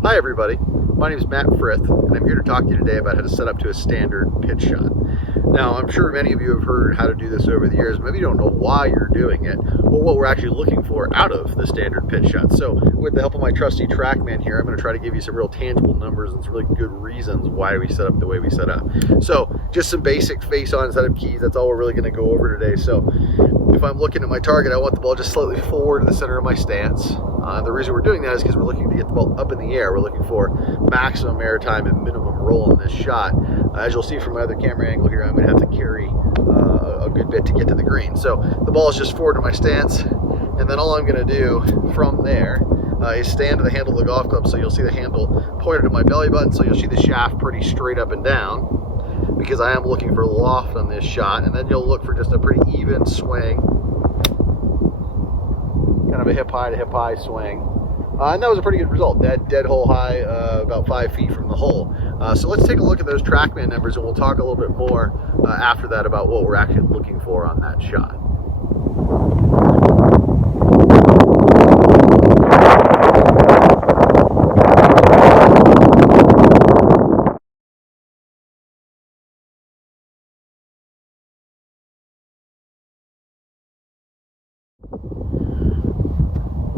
Hi everybody, my name is Matt Frith and I'm here to talk to you today about how to set up to a standard pitch shot. Now I'm sure many of you have heard how to do this over the years. Maybe you don't know why you're doing it or what we're actually looking for out of the standard pitch shot. So with the help of my trusty TrackMan here, I'm going to try to give you some real tangible numbers and some really good reasons why we set up the way we set up. So just some basic face-on setup keys, that's all we're really going to go over today. So if I'm looking at my target, I want the ball just slightly forward in the center of my stance. The reason we're doing that is because we're looking to get the ball up in the air. We're looking for maximum air time and minimum roll in this shot. As you'll see from my other camera angle here, I'm going to have to carry a good bit to get to the green. So the ball is just forward in my stance, and then all I'm going to do from there is stand to the handle of the golf club. So you'll see the handle pointed at my belly button, so you'll see the shaft pretty straight up and down, because I am looking for loft on this shot. And then you'll look for just a pretty even swing, kind of a hip high to hip high swing. And that was a pretty good result. Dead hole high, about 5 feet from the hole. So let's take a look at those TrackMan numbers, and we'll talk a little bit more after that about what we're actually looking for on that shot.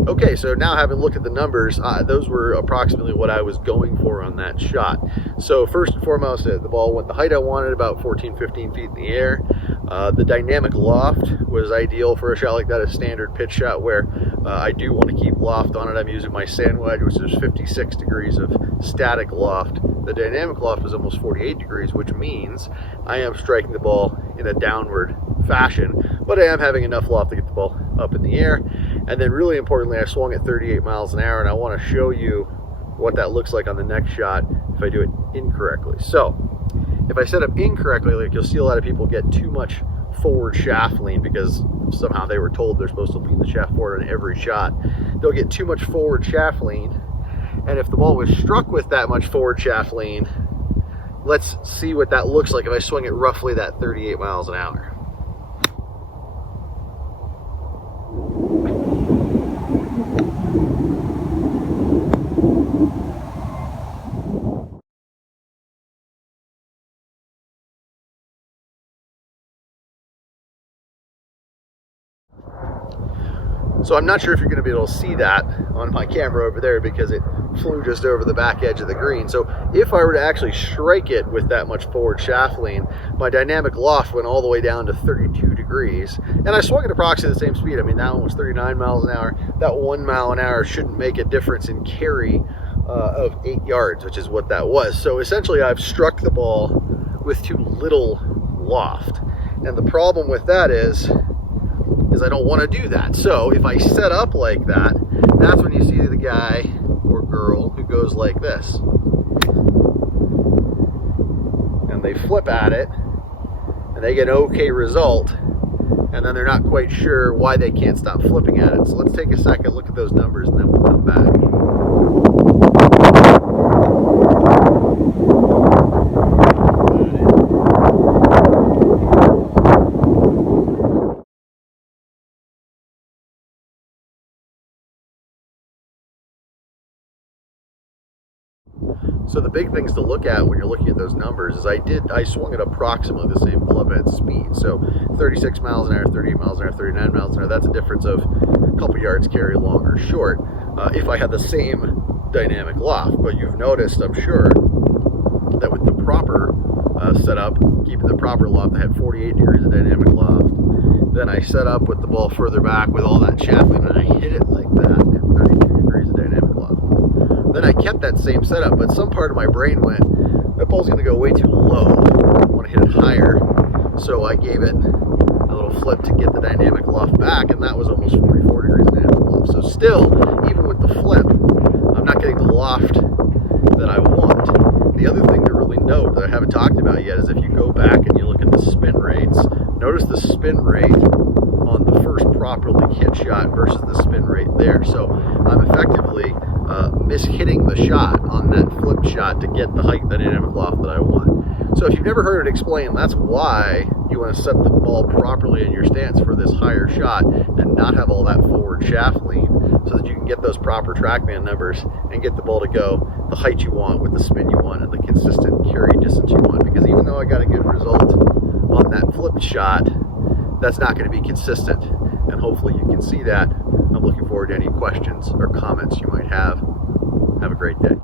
Okay, so now having looked at the numbers, those were approximately what I was going for on that shot. So first and foremost, the ball went the height I wanted, about 14, 15 feet in the air. The dynamic loft was ideal for a shot like that, a standard pitch shot where I do want to keep loft on it. I'm using my sand wedge, which is 56 degrees of static loft. The dynamic loft is almost 48 degrees, which means I am striking the ball in a downward fashion, but I am having enough loft to get the ball up in the air. And then really importantly, I swung at 38 miles an hour, and I want to show you what that looks like on the next shot if I do it incorrectly. So if I set up incorrectly, like you'll see a lot of people get too much forward shaft lean because somehow they were told they're supposed to lean the shaft forward on every shot. They'll get too much forward shaft lean, and if the ball was struck with that much forward shaft lean, let's see what that looks like if I swing it roughly that 38 miles an hour. So I'm not sure if you're going to be able to see that on my camera over there because it flew just over the back edge of the green. So if I were to actually strike it with that much forward shaft lean, my dynamic loft went all the way down to 32 degrees. And I swung at approximately the same speed. I mean, that one was 39 miles an hour. That 1 mile an hour shouldn't make a difference in carry of 8 yards, which is what that was. So essentially I've struck the ball with too little loft. And the problem with that is I don't want to do that. So if I set up like that, that's when you see the guy or girl who goes like this. And they flip at it, and they get an okay result, and then they're not quite sure why they can't stop flipping at it. So let's take a second, look at those numbers, and then we'll come back. So the big things to look at when you're looking at those numbers is I swung at approximately the same club head speed. So 36 miles an hour, 38 miles an hour, 39 miles an hour, that's a difference of a couple yards carry long or short if I had the same dynamic loft. But you've noticed, I'm sure, that with the proper setup, keeping the proper loft, I had 48 degrees of dynamic loft. Then I set up with the ball further back with all that shaft lean, and I hit it like that at 32 degrees of dynamic loft. Then I kept that same setup, but some part of my brain went, that ball's going to go way too low. I want to hit it higher. So I gave it a little flip to get the dynamic loft back, and that was almost 44 degrees of dynamic loft. So still, even with the flip, I'm not getting the loft that I want. The other thing to really note that I haven't talked about yet is if you go back and you look at the spin rates, notice the spin rate on the first properly hit shot versus the spin rate there. So I'm effectively mishitting the shot on that flip shot to get the height, the dynamic loft that I want. So if you've never heard it explained, that's why you want to set the ball properly in your stance for this higher shot and not have all that forward shaft lean so that you can get those proper TrackMan numbers and get the ball to go the height you want with the spin you want and the consistent carry distance you want. Because even though I got a good result on that flipped shot, that's not going to be consistent, and hopefully you can see that. I'm looking forward to any questions or comments you might have. Have a great day.